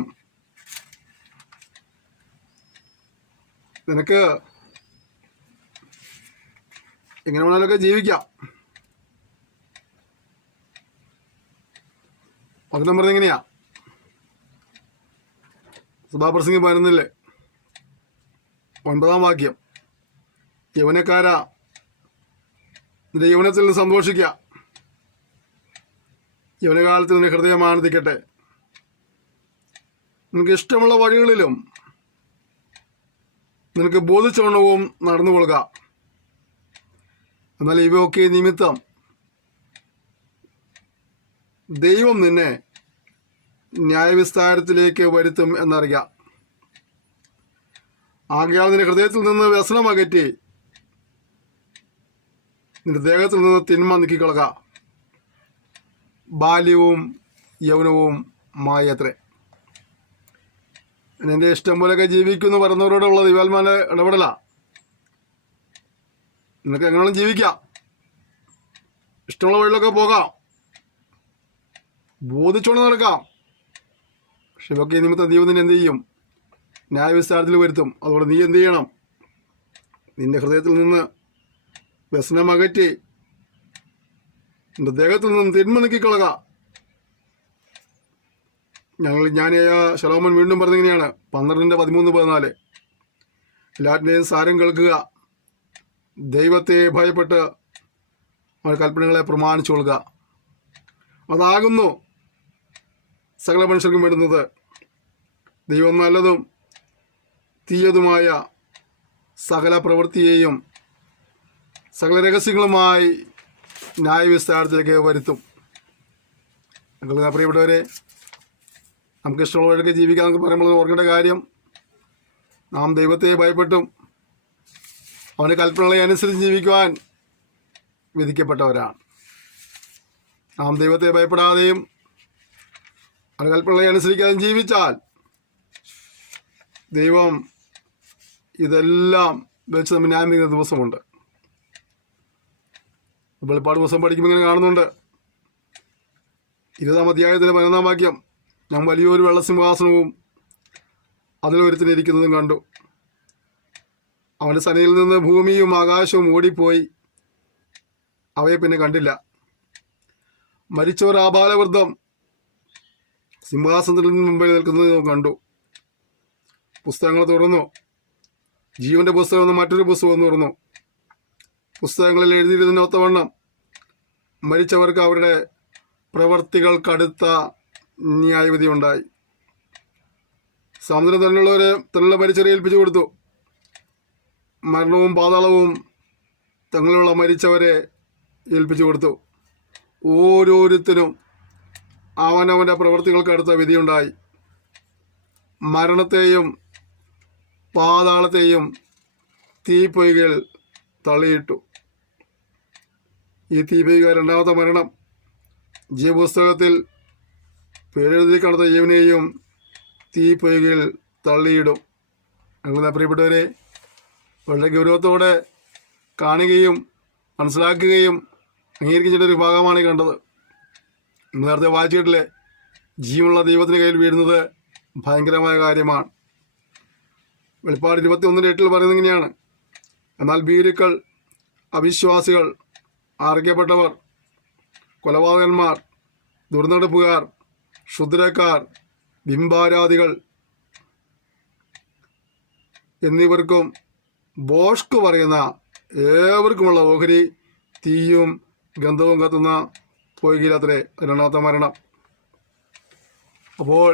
നിനക്ക് എങ്ങനെ വേണമെങ്കിലൊക്കെ ജീവിക്കാം. വചനം പറഞ്ഞത് എങ്ങനെയാ? സഭാപ്രസംഗം 11 9 വാക്യം, യൗവനക്കാരാ നിന്റെ യൗവനത്തിൽ നിന്ന് സന്തോഷിക്കുക, യൗവനകാലത്ത് നിന്റെ ഹൃദയം ആനന്ദിക്കട്ടെ. നിനക്ക് ഇഷ്ടമുള്ള വഴികളിലും നിനക്ക് ബോധിച്ചവണ്ണവും നടന്നു കൊള്ളുക. എന്നാൽ ഇവയൊക്കെ നിമിത്തം ദൈവം നിന്നെ ന്യായവിസ്താരത്തിലേക്ക് വരുത്തും എന്നറിയാം. ആകയാൽ നിന്റെ ഹൃദയത്തിൽ നിന്ന് വ്യസനം അകറ്റി നിന്റെ ദേഹത്തിൽ നിന്ന് തിന്മ നീക്കിക്കളക. ബാല്യവും യൗവനവും മായത്രേ. എൻ്റെ ഇഷ്ടം പോലെയൊക്കെ ജീവിക്കുമെന്ന് പറയുന്നവരോടുള്ള ദൈവാത്മാവിൻ്റെ ഇടപെടല. നിനക്ക് എങ്ങനെയും ജീവിക്കാം, ഇഷ്ടമുള്ള വഴിയിലൊക്കെ പോകാം, ബോധിച്ചോണ്ട് നടക്കാം. പക്ഷെ ഇവയൊക്കെ നിമിത്തം ദൈവം നിന്നെ എന്ത് ചെയ്യും? ന്യായവിസ്താരത്തിൽ വരുത്തും. അതുകൊണ്ട് നീ എന്ത് ചെയ്യണം? നിന്റെ ഹൃദയത്തിൽ നിന്ന് വ്യസനം അകറ്റി നിന്റെ ദേഹത്തിൽ നിന്നും തിന്മ നീക്കിക്കളക. ജ്ഞാനിയായ ശലോമോൻ വീണ്ടും പറഞ്ഞിങ്ങനെയാണ്, 12:13-14, എല്ലാറ്റിൻ്റെയും സാരം കേൾക്കുക, ദൈവത്തെ ഭയപ്പെട്ട് അവരുടെ കൽപ്പനകളെ പ്രമാണിച്ചു കൊള്ളുക. അതാകുന്നു സകല മനുഷ്യർക്കും വേണ്ടുന്നത്. ദൈവം നല്ലതും തീയതുമായ സകല പ്രവൃത്തിയെയും സകല രഹസ്യങ്ങളുമായി ന്യായവിസ്താരത്തിലേക്ക് വരുത്തും. പ്രിയപ്പെട്ടവരെ, നമുക്ക് ഇഷ്ടമുള്ള വഴിയൊക്കെ ജീവിക്കാൻ നമുക്ക് പറയുമ്പോൾ ഓർക്കേണ്ട കാര്യം, നാം ദൈവത്തെ ഭയപ്പെട്ടും അവൻ്റെ കൽപ്പനകളെ അനുസരിച്ച് ജീവിക്കുവാൻ വിധിക്കപ്പെട്ടവരാണ്. നാം ദൈവത്തെ ഭയപ്പെടാതെയും അവൻ്റെ കൽപ്പനകളെ അനുസരിക്കാതെയും ജീവിച്ചാൽ ദൈവം ഇതെല്ലാം വെച്ച് നമ്മൾ ന്യായം ചെയ്യുന്ന ദിവസമുണ്ട്. വെളിപ്പാട് ദിവസം പഠിക്കുമ്പോൾ ഇങ്ങനെ കാണുന്നുണ്ട്, 20-ാം അധ്യായത്തിലെ 11-ാം വാക്യം, ഞാൻ വലിയൊരു വെള്ളസിംഹാസനവും അതിലൊരുത്തിനിരിക്കുന്നതും കണ്ടു. അവൻ്റെ സനയിൽ നിന്ന് ഭൂമിയും ആകാശവും ഓടിപ്പോയി, അവയെ പിന്നെ കണ്ടില്ല. മരിച്ചവർ ആബാലവൃദ്ധം സിംഹാസനത്തിന് മുമ്പിൽ നിൽക്കുന്നത് കണ്ടു. പുസ്തകങ്ങൾ തുറന്നു, ജീവന്റെ പുസ്തകം എന്ന് മറ്റൊരു പുസ്തകം തുറന്നു. പുസ്തകങ്ങളിൽ എഴുതിയിരുന്നതിന് ഒത്തവണ്ണം മരിച്ചവർക്ക് അവരുടെ പ്രവർത്തികൾക്കടുത്ത ന്യായവിധി ഉണ്ടായി. സമുദ്രം തന്നിലുള്ള മരിച്ചവരെ ഏൽപ്പിച്ചു കൊടുത്തു. മരണവും പാതാളവും തങ്ങളിലുള്ള മരിച്ചവരെ ഏൽപ്പിച്ചു കൊടുത്തു. ഓരോരുത്തരും അവനവൻ്റെ പ്രവർത്തികൾക്കടുത്ത വിധിയുണ്ടായി. മരണത്തെയും പാതാളത്തെയും തീപ്പൊയ്കയിൽ തള്ളിയിട്ടു. ഈ തീപ്പൊയ്ക, രണ്ടാമത്തെ മരണം, ജീവപുസ്തകത്തിൽ പേരെഴുതി കാണുന്ന ജീവനെയും തീപ്പൊയ്കയിൽ തള്ളിയിടും. ഞങ്ങൾ പ്രിയപ്പെട്ടവരെ, വളരെ ഗൗരവത്തോടെ കാണുകയും മനസ്സിലാക്കുകയും അംഗീകരിക്കുന്ന ഒരു ഭാഗമാണ് കണ്ടത്. നേരത്തെ വായിച്ചിട്ടില്ലേ, ജീവനുള്ള ദൈവത്തിൻ്റെ കയ്യിൽ വീഴുന്നത് ഭയങ്കരമായ കാര്യമാണ്. വെളിപ്പാട് 21:8 പറയുന്നത് ഇങ്ങനെയാണ്, എന്നാൽ ഭീരുക്കൾ, അവിശ്വാസികൾ, അറയ്ക്കപ്പെട്ടവർ, കൊലപാതകന്മാർ, ദുർനടപ്പുകാർ, ക്ഷുദ്രക്കാർ, ബിംബാരാധികൾ എന്നിവർക്കും ബോഷ്ക് പറയുന്ന ഏവർക്കുമുള്ള ഓഹരി തീയും ഗന്ധവും കത്തുന്ന പൊയ്കയിലത്രേ രണ്ടാമത്തെ മരണം. അപ്പോൾ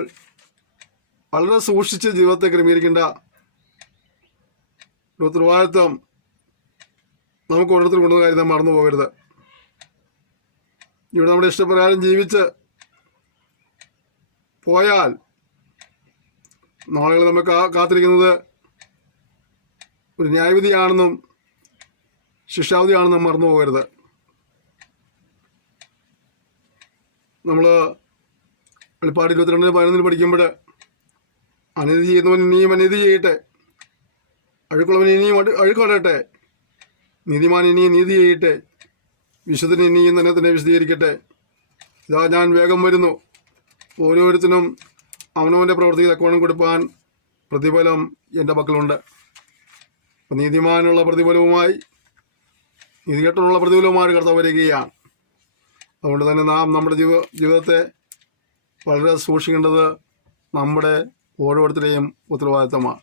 വളരെ സൂക്ഷിച്ച് ജീവിതത്തെ ക്രമീകരിക്കേണ്ട ഒരു ഉത്തരവാദിത്വം നമുക്ക് ഓരോരുത്തർ കൊണ്ടുവന്ന കാര്യം നാം മറന്നു പോകരുത്. ഇവിടെ നമ്മുടെ ഇഷ്ടപ്രകാരം ജീവിച്ച് പോയാൽ നാളുകൾ നമുക്ക് കാത്തിരിക്കുന്നത് ഒരു ന്യായവിധിയാണെന്നും ശിക്ഷാവിധിയാണെന്നും മറന്നു പോകരുത്. നമ്മൾ വെളിപ്പാട് 22:11 പഠിക്കുമ്പോൾ, അനീതി ചെയ്യുന്നവൻ ഇനിയും അനീതി ചെയ്യട്ടെ, അഴുക്കുള്ളവൻ ഇനിയും അഴുക്കടട്ടെ, നീതിമാൻ ഇനിയും നീതി ചെയ്യട്ടെ, വിശുദ്ധൻ ഇനിയും തന്നെ വിശദീകരിക്കട്ടെ. ഇതാ ഞാൻ വേഗം വരുന്നു, ഓരോരുത്തരും അവനവൻ്റെ പ്രവൃത്തിക്ക് തക്കവണ്ണം കൊടുപ്പാൻ പ്രതിഫലം എൻ്റെ പക്കലുണ്ട്. നീതിമാനുള്ള പ്രതിഫലവുമായി നീതികെട്ടിനുള്ള പ്രതികൂലമായ കർത്താവ് വരികയാണ്. അതുകൊണ്ട് തന്നെ നാം നമ്മുടെ ജീവിതത്തെ വളരെ സൂക്ഷിക്കേണ്ടത് നമ്മുടെ ഓരോരുത്തരെയും ഉത്തരവാദിത്തമാണ്.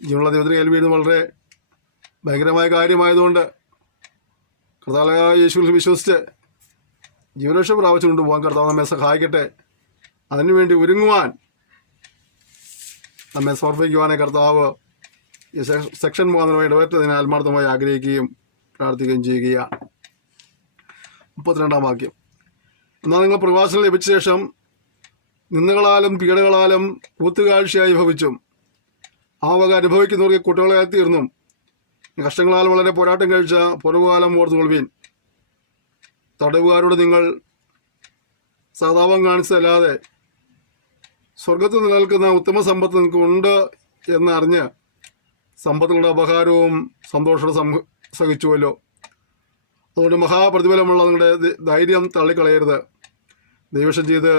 ജീവനുള്ള ദൈവത്തിന് കയ്യിൽ വീഴുന്നത് വളരെ ഭയങ്കരമായ കാര്യമായതുകൊണ്ട് കർത്താവായ യേശുവിൽ വിശ്വസിച്ച് ജീവരക്ഷ പ്രാപിച്ചുകൊണ്ട് പോകാൻ കർത്താവ് നമ്മെ സഹായിക്കട്ടെ. അതിനുവേണ്ടി ഒരുങ്ങുവാൻ നമ്മെ സമർപ്പിക്കുവാനെ കർത്താവ് ഈ സെക്ഷൻ മുഖാന്തരമായി ഇടപെട്ടതിനെ ആത്മാർത്ഥമായി ആഗ്രഹിക്കുകയും പ്രാർത്ഥിക്കുകയും ചെയ്യുകയാണ്. 32-ാം വാക്യം. എന്നാൽ നിങ്ങൾ പ്രവാസനം ലഭിച്ച ശേഷം നിന്ദകളാലും പീഡകളാലും കൂത്തുകാഴ്ചയായി ഭവിച്ചും ആ വക അനുഭവിക്കുന്നവർക്ക് കുട്ടികളായി തീർന്നും കഷ്ടങ്ങളാൽ വളരെ പോരാട്ടം കഴിച്ച പുറവുകാലം ഓർത്തുകൊള്ളുവീൻ. തടവുകാരോട് നിങ്ങൾ സഹതാപം കാണിച്ചതല്ലാതെ സ്വർഗത്തിൽ നിലനിൽക്കുന്ന ഉത്തമ സമ്പത്ത് നിങ്ങൾക്ക് ഉണ്ട് എന്നറിഞ്ഞ് സമ്പത്തുകളുടെ അപഹാരവും സന്തോഷവും സഹിച്ചുവല്ലോ. അതുകൊണ്ട് മഹാപ്രതിഫലമുള്ള നിങ്ങളുടെ ധൈര്യം തള്ളിക്കളയരുത്. ദൈവഷം ചെയ്ത്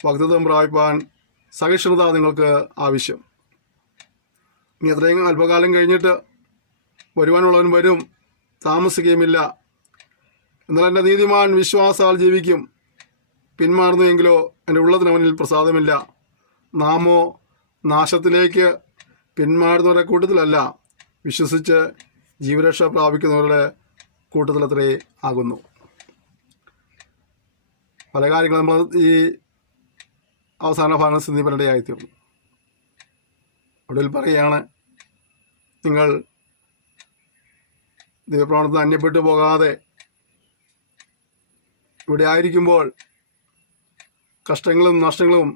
വാഗ്ദത്തം പ്രാപിപ്പാൻ സഹിഷ്ണുത നിങ്ങൾക്ക് ആവശ്യം. ഇനി എത്രയും അല്പകാലം കഴിഞ്ഞിട്ട് വരുവാനുള്ളവൻ വരും, താമസിക്കുകയുമില്ല. എന്നാൽ എൻ്റെ നീതിമാൻ വിശ്വാസാൽ ജീവിക്കും. പിന്മാറുന്നുവെങ്കിലോ എൻ്റെ ഉള്ളതിനവനിൽ പ്രസാദമില്ല. നാമോ നാശത്തിലേക്ക് പിന്മാറുന്നവരുടെ കൂട്ടത്തിലല്ല, വിശ്വസിച്ച് ജീവരക്ഷ പ്രാപിക്കുന്നവരുടെ കൂട്ടത്തിലത്രേ ആകുന്നു. പല കാര്യങ്ങളും നമ്മൾ ഈ അവസാന ഭാഗം ചിന്തിപ്പനിടയായിത്തീർന്നു. ഒടുവിൽ പറയുകയാണ്, നിങ്ങൾ ദൈവപ്രമാണത്തിൽ അന്യപ്പെട്ടു പോകാതെ ഇവിടെ ആയിരിക്കുമ്പോൾ കഷ്ടങ്ങളും നഷ്ടങ്ങളും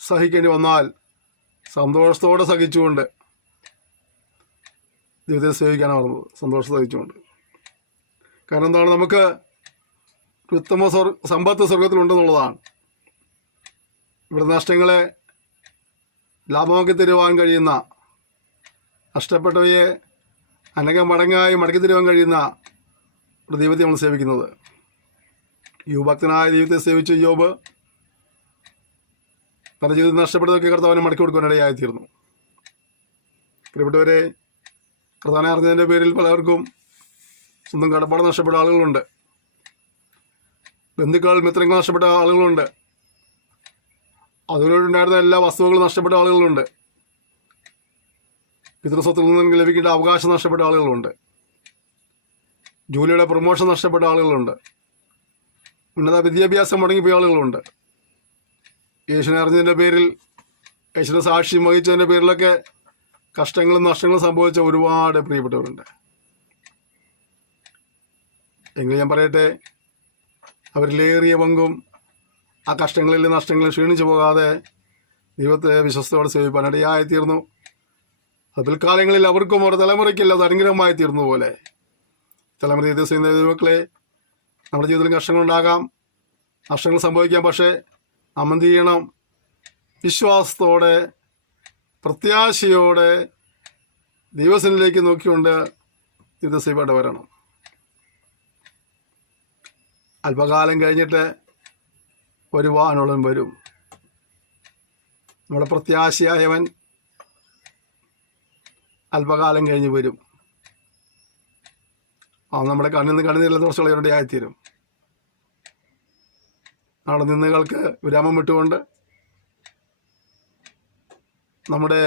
സഹിക്കേണ്ടി വന്നാൽ സന്തോഷത്തോടെ സഹിച്ചുകൊണ്ട് ദൈവത്തെ സേവിക്കാനാണ് പറഞ്ഞത്. സന്തോഷം സഹിച്ചുകൊണ്ട്. കാരണം എന്താണ്? നമുക്ക് ഉത്തമ സമ്പത്ത് സ്വർഗത്തിലുണ്ടെന്നുള്ളതാണ്. ഇവിടെ നഷ്ടങ്ങളെ ലാഭമാക്കി തരുവാൻ കഴിയുന്ന, നഷ്ടപ്പെട്ടവയെ അനേകം മടങ്ങായി മടക്കി തരുവാൻ കഴിയുന്ന ഒരു ദൈവത്തെ നമ്മൾ സേവിക്കുന്നത്. യോബ് ദൈവത്തെ സേവിച്ച യോബ് തൻ്റെ ജീവിതത്തിൽ നഷ്ടപ്പെട്ടതൊക്കെ കർത്താവിനെ മടക്കി കൊടുക്കാനിടയായിത്തീർന്നു. പ്രിയപ്പെട്ടവരെ, കർത്താവിനെ അറിഞ്ഞതിൻ്റെ പേരിൽ പലർക്കും സ്വന്തം കടപ്പാട് നഷ്ടപ്പെട്ട ആളുകളുണ്ട്. ബന്ധുക്കൾ, മിത്രങ്ങൾ നഷ്ടപ്പെട്ട ആളുകളുണ്ട്. അതിലൂടെയുണ്ടായിരുന്ന എല്ലാ വസ്തുക്കളും നഷ്ടപ്പെട്ട ആളുകളുണ്ട്. പിതൃസ്വത്തിൽ നിന്ന് ലഭിക്കേണ്ട അവകാശം നഷ്ടപ്പെട്ട ആളുകളുണ്ട്. ജോലിയുടെ പ്രൊമോഷൻ നഷ്ടപ്പെട്ട ആളുകളുണ്ട്. ഉന്നത വിദ്യാഭ്യാസം മുടങ്ങിപ്പോയ ആളുകളുണ്ട്. യേശുവിനെ അറിഞ്ഞതിൻ്റെ പേരിൽ, യേശുവിൻ്റെ സാക്ഷ്യം വഹിച്ചതിൻ്റെ പേരിലൊക്കെ കഷ്ടങ്ങളും നഷ്ടങ്ങളും സംഭവിച്ച ഒരുപാട് പ്രിയപ്പെട്ടവരുണ്ട്. എങ്കിലും ഞാൻ പറയട്ടെ, അവരിലേറിയ പങ്കും ആ കഷ്ടങ്ങളിൽ നഷ്ടങ്ങളിൽ ക്ഷീണിച്ചു പോകാതെ ദൈവത്തെ വിശ്വസ്തയോടെ സേവിപ്പാനിടയായിത്തീർന്നു. അത് പിൽക്കാലങ്ങളിൽ അവർക്കും അവരുടെ തലമുറയ്ക്കില്ല അത് അനുഗ്രഹമായി തീർന്നു പോലെ തലമുറ ഇത് ചെയ്യുന്ന ദൈവമക്കളെ, നമ്മുടെ ജീവിതത്തിൽ കഷ്ടങ്ങളുണ്ടാകാം, നഷ്ടങ്ങൾ സംഭവിക്കാം. പക്ഷേ നാം എന്ത് ചെയ്യണം? വിശ്വാസത്തോടെ, പ്രത്യാശയോടെ ദൈവസന്നിധിയിലേക്ക് നോക്കിക്കൊണ്ട് ഇത് സേവയോടെ വരണം. അല്പകാലം കഴിഞ്ഞിട്ട് വരുവാനുള്ളവൻ വരും. നമ്മുടെ പ്രത്യാശയായവൻ അല്പകാലം കഴിഞ്ഞ് വരും. നമ്മുടെ കണ്ണിൽ നിന്ന് കണ്ണുനീരിൽ കുറച്ചുള്ളവരുടെ ആയിത്തീരും. നമ്മുടെ നിന്ദകൾക്ക് വിരാമം വിട്ടുകൊണ്ട്, നമ്മുടെ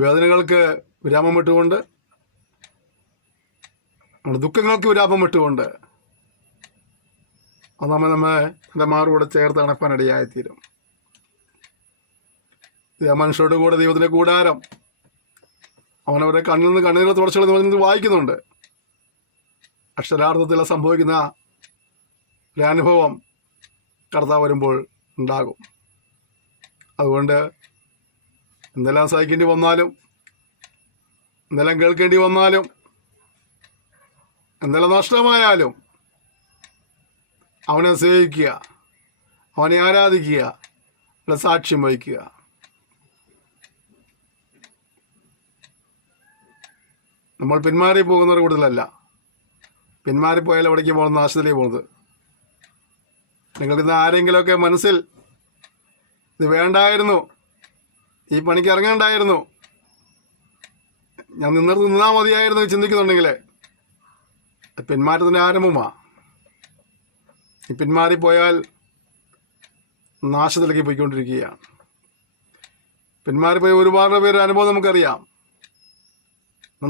വേദനകൾക്ക് വിരാമം വിട്ടുകൊണ്ട്, നമ്മുടെ ദുഃഖങ്ങൾക്ക് വിരാമം വിട്ടുകൊണ്ട് അത് നമ്മെ എൻ്റെ മാറൂടെ ചേർത്ത് അണപ്പാനിടയായിത്തീരും. മനുഷ്യരുടെ കൂടെ ദൈവത്തിൻ്റെ കൂടാരം, അവനവരുടെ കണ്ണിൽ നിന്ന് കണ്ണീർ തുടച്ചുകൾ വായിക്കുന്നുണ്ട്. അക്ഷരാർത്ഥത്തിൽ സംഭവിക്കുന്ന ഒരു അനുഭവം കർത്താവ് വരുമ്പോൾ ഉണ്ടാകും. അതുകൊണ്ട് എന്തെല്ലാം സഹിക്കേണ്ടി വന്നാലും, എന്തെല്ലാം കേൾക്കേണ്ടി വന്നാലും, എന്തെല്ലാം നഷ്ടമായാലും അവനെ സേവിക്കുക, അവനെ ആരാധിക്കുക, അവനെ സാക്ഷ്യം വഹിക്കുക. നമ്മൾ പിന്മാറി പോകുന്നവർ കൂടുതലല്ല. പിന്മാറിപ്പോയാൽ എവിടേക്ക് പോകുന്നത്? നാശത്തിലേക്ക് പോകുന്നത്. നിങ്ങൾക്കിന്ന് ആരെങ്കിലുമൊക്കെ മനസ്സിൽ ഇത് വേണ്ടായിരുന്നു, ഈ പണിക്ക് ഇറങ്ങേണ്ടായിരുന്നു, ഞാൻ നിന്നാൽ മതിയായിരുന്നു ചിന്തിക്കുന്നുണ്ടെങ്കിൽ പിന്മാറ്റത്തിൻ്റെ ആരംഭമാണ്. ഈ പിന്മാറിപ്പോയാൽ നാശത്തിലേക്ക് പോയിക്കൊണ്ടിരിക്കുകയാണ്. പിന്മാറിപ്പോയ ഒരുപാട് പേരുടെ അനുഭവം നമുക്കറിയാം.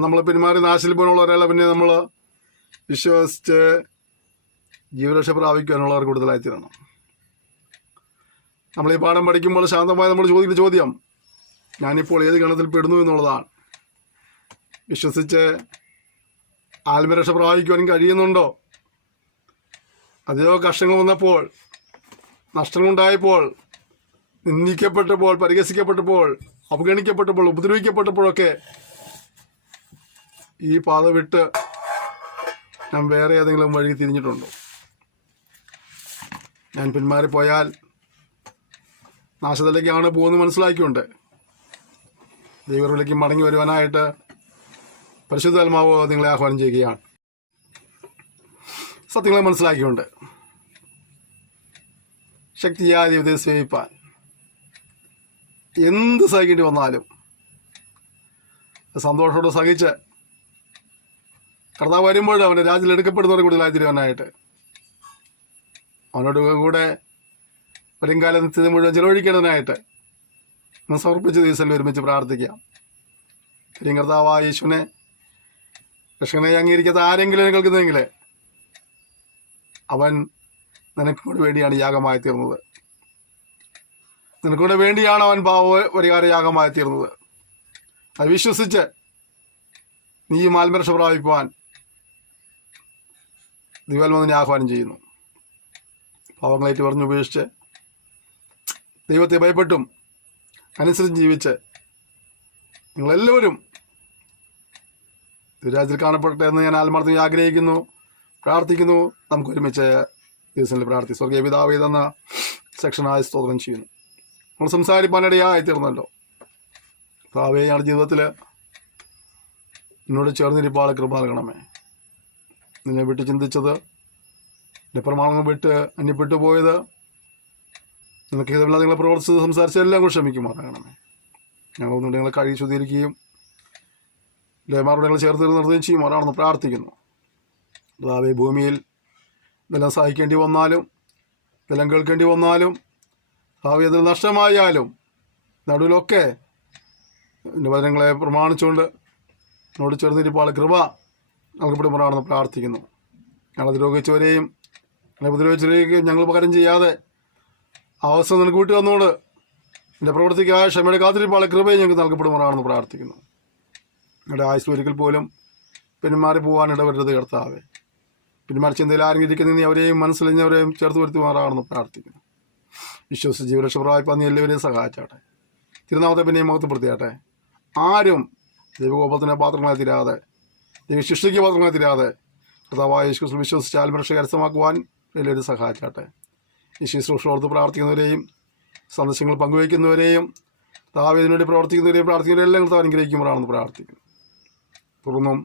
നമ്മൾ പിന്മാറി നാശത്തിൽ പോകാനുള്ള ഒരാളെ പിന്നെ നമ്മൾ വിശ്വസിച്ച് ജീവരക്ഷ പ്രാപിക്കാനുള്ളവർ കൂടുതലായിത്തീരണം. നമ്മൾ ഈ പാഠം പഠിക്കുമ്പോൾ ശാന്തമായി നമ്മൾ ചോദിക്കുന്ന ചോദ്യം ഞാനിപ്പോൾ ഏത് ഗണത്തിൽ പെടുന്നു എന്നുള്ളതാണ്. വിശ്വസിച്ച് ആത്മരക്ഷ പ്രാപിക്കുവാനും കഴിയുന്നുണ്ടോ? അതെയോ കഷ്ടങ്ങൾ വന്നപ്പോൾ, നഷ്ടങ്ങളുണ്ടായപ്പോൾ, നിന്ദിക്കപ്പെട്ടപ്പോൾ, പരിഹസിക്കപ്പെട്ടപ്പോൾ, അവഗണിക്കപ്പെട്ടപ്പോൾ, ഉപദ്രവിക്കപ്പെട്ടപ്പോഴൊക്കെ ഈ പാത വിട്ട് ഞാൻ വേറെ ഏതെങ്കിലും വഴി തിരിഞ്ഞിട്ടുണ്ടോ? ഞാൻ പിന്മാറിപ്പോയാൽ നാശത്തിലേക്കാണ് പോകുന്നത് മനസ്സിലാക്കിയുണ്ട് ദൈവത്തിലേക്ക് മടങ്ങി വരുവാനായിട്ട് പരിശുദ്ധാത്മാവ് നിങ്ങളെ ആഹ്വാനം ചെയ്യുകയാണ്. സത്യങ്ങളെ മനസ്സിലാക്കിയുണ്ട് ശക്തിയായ ദൈവത്തെ സേവിപ്പാൻ എന്ത് സഹിക്കേണ്ടി വന്നാലും സന്തോഷത്തോടെ സഹിച്ച് കർത്താവ് വരുമ്പോൾ അവൻ്റെ രാജ്യത്തിൽ എടുക്കപ്പെടുന്നവരെ കൂടുതലായി തീരുവാനായിട്ട് അവനോട് കൂടെ വരുംകാലം നിത്യത മുഴുവൻ ചെലവഴിക്കേണ്ടതിനായിട്ട് സമർപ്പിച്ച ദിവസങ്ങളിൽ ഒരുമിച്ച് പ്രാർത്ഥിക്കാം. ശരിയും കർത്താവായ യേശുവിനെ രക്ഷകനെ അംഗീകരിക്കാത്ത ആരെങ്കിലും കേൾക്കുന്നെങ്കിൽ അവൻ നിനക്കൂടെ വേണ്ടിയാണ് യാഗമായി തീർന്നത്. നിനക്കൂടെ വേണ്ടിയാണ് അവൻ പരിഹാര യാഗമായി തീർന്നത്. അത് വിശ്വസിച്ച് നീ ആത്മരക്ഷ പ്രാപിക്കുവാൻ ദൈവാത്മാവിനെ ആഹ്വാനം ചെയ്യുന്നു. പാവങ്ങളേറ്റ് പറഞ്ഞു ഉപേക്ഷിച്ച് ദൈവത്തെ ഭയപ്പെട്ടും അനുസരിച്ച് ജീവിച്ച് നിങ്ങളെല്ലാവരും രാജ്യത്തിൽ കാണപ്പെടട്ടെ എന്ന് ഞാൻ ആത്മാർത്ഥമായി ആഗ്രഹിക്കുന്നു, പ്രാർത്ഥിക്കുന്നു. നമുക്ക് ഒരുമിച്ച് ദിവസങ്ങളിൽ പ്രാർത്ഥി. സ്വർഗീയ പിതാവേ എന്ന സെക്ഷനായി സ്തോത്രം ചെയ്യുന്നു. നമ്മൾ സംസാരിപ്പാനിടയായി തീർന്നല്ലോ പിതാവേ, ഞങ്ങളുടെ ജീവിതത്തിൽ എന്നോട് ചേർന്നിരിപ്പാളെ കൃപ നൽകണമേ. നിന്നെ വിട്ട് ചിന്തിച്ചത്, എൻ്റെ പ്രമാണങ്ങൾ വിട്ട് അന്യപ്പെട്ടു പോയത്, നിനക്ക് ഇതല്ലാതെ നിങ്ങളെ പ്രവർത്തിച്ചത്, സംസാരിച്ചത് എല്ലാം കൂടെ ക്ഷമിക്കുമാറാകണമേ. ഞങ്ങളൊന്നുകൂടി നിങ്ങളെ കഴുകി ശുദ്ധീകരിക്കുകയും ലേമാരോട് ഞങ്ങൾ ചേർത്ത് നിർത്തുകയും ചെയ്യുമാറാണെന്ന് പ്രാർത്ഥിക്കുന്നു. പിതാവേ, ഭൂമിയിൽ ബലം സഹിക്കേണ്ടി വന്നാലും ബലം കേൾക്കേണ്ടി വന്നാലും ഭാവിയതിൽ നഷ്ടമായാലും നടുവിലൊക്കെ എൻ്റെ വചനങ്ങളെ പ്രമാണിച്ചുകൊണ്ട് എന്നോട് ചേർന്നിരിപ്പാളെ കൃപ നൽകപ്പെടുമാറാണെന്ന് പ്രാർത്ഥിക്കുന്നു. ഞങ്ങൾ ദ്രോഹിച്ചവരെയും ഞങ്ങളെ ഉപദ്രവിച്ചവരെയും ഞങ്ങൾ പകരം ചെയ്യാതെ അവസ്ഥ നിനക്ക് കൂട്ടി വന്നുകൊണ്ട് എൻ്റെ പ്രവർത്തിക്കായ ക്ഷമയുടെ കാത്തിരിപ്പാളെ കൃപയെ ഞങ്ങൾക്ക് നൽകപ്പെടുമാറാണെന്ന് പ്രാർത്ഥിക്കുന്നു. ഞങ്ങളുടെ ആയുസ് ഒരിക്കൽ പോലും പിന്മാറി പോകാൻ ഇടവരുന്നത് കർത്താവേ. പിന്മാറി ചിന്തയിൽ ആരെങ്കിലും ഇരിക്കുന്ന നീ അവരെയും മനസ്സിലഞ്ഞവരെയും ചേർത്ത് വരുത്തുമാറാണെന്ന് പ്രാർത്ഥിക്കുന്നു. വിശ്വസിച്ച് ജീവരക്ഷ പ്രാപിപ്പാൻ നീ എല്ലാവരെയും സഹായിച്ചാട്ടെ. തിരുനാമത്തെ പിന്നെയും മഹത്വപ്പെടുത്തിയാട്ടെ. ആരും ദൈവകോപത്തിന് പാത്രങ്ങളായി തീരാതെ, ദൈവശിക്ഷയ്ക്ക് പാത്രങ്ങളായി തീരാതെ കർത്താവായ യേശു ക്രിസ്തുവിൽ വിശ്വസിച്ച് ആത്മരക്ഷ കരസ്ഥമാക്കുവാൻ എല്ലാവരും സഹായിച്ചാട്ടെ. ഈ ശുശ്രൂഷയോർത്ത് പ്രാർത്ഥിക്കുന്നവരെയും സന്ദേശങ്ങൾ പങ്കുവയ്ക്കുന്നവരെയും താവേദിനു വേണ്ടി പ്രവർത്തിക്കുന്നവരെയും പ്രാർത്ഥിക്കുന്നവരെല്ലാം കർത്താവ് അനുഗ്രഹിക്കുമ്പോഴാണെന്ന് പ്രാർത്ഥിക്കുന്നു. തുടർന്നും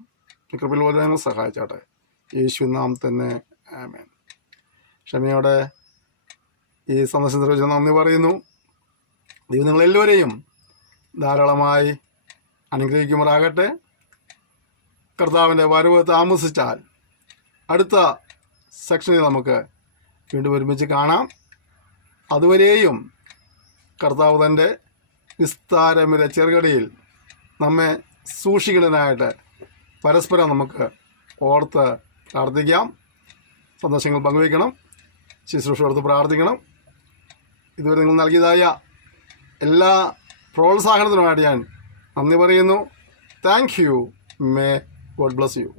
കൃപയിൽ പോലെ ഞങ്ങൾ സഹായിച്ചാട്ടെ. യേശു നാം തന്നെ ആമേൻ. ക്ഷമയോടെ ഈ സന്ദേശം നിർവഹിച്ച നന്ദി പറയുന്നു. ദൈവം നിങ്ങളെല്ലാവരെയും ധാരാളമായി അനുഗ്രഹിക്കുമാറാകട്ടെ. കർത്താവിൻ്റെ വരവ് താമസിച്ചാൽ അടുത്ത സെക്ഷനിൽ നമുക്ക് വീണ്ടും ഒരുമിച്ച് കാണാം. അതുവരെയും കർത്താവ് തൻ്റെ വിസ്താരമില്ല ചെറുകടിയിൽ നമ്മെ സൂക്ഷിക്കുന്നതിനായിട്ട് പരസ്പരം നമുക്ക് ഓർത്ത് പ്രാർത്ഥിക്കാം. സന്ദേശങ്ങൾ പങ്കുവയ്ക്കണം, ശുശ്രൂഷ ഓർത്ത് പ്രാർത്ഥിക്കണം. ഇതുവരെ നിങ്ങൾ നൽകിയതായ എല്ലാ പ്രോത്സാഹനത്തിനുമായിട്ട് ഞാൻ നന്ദി പറയുന്നു. Thank you. May God bless you.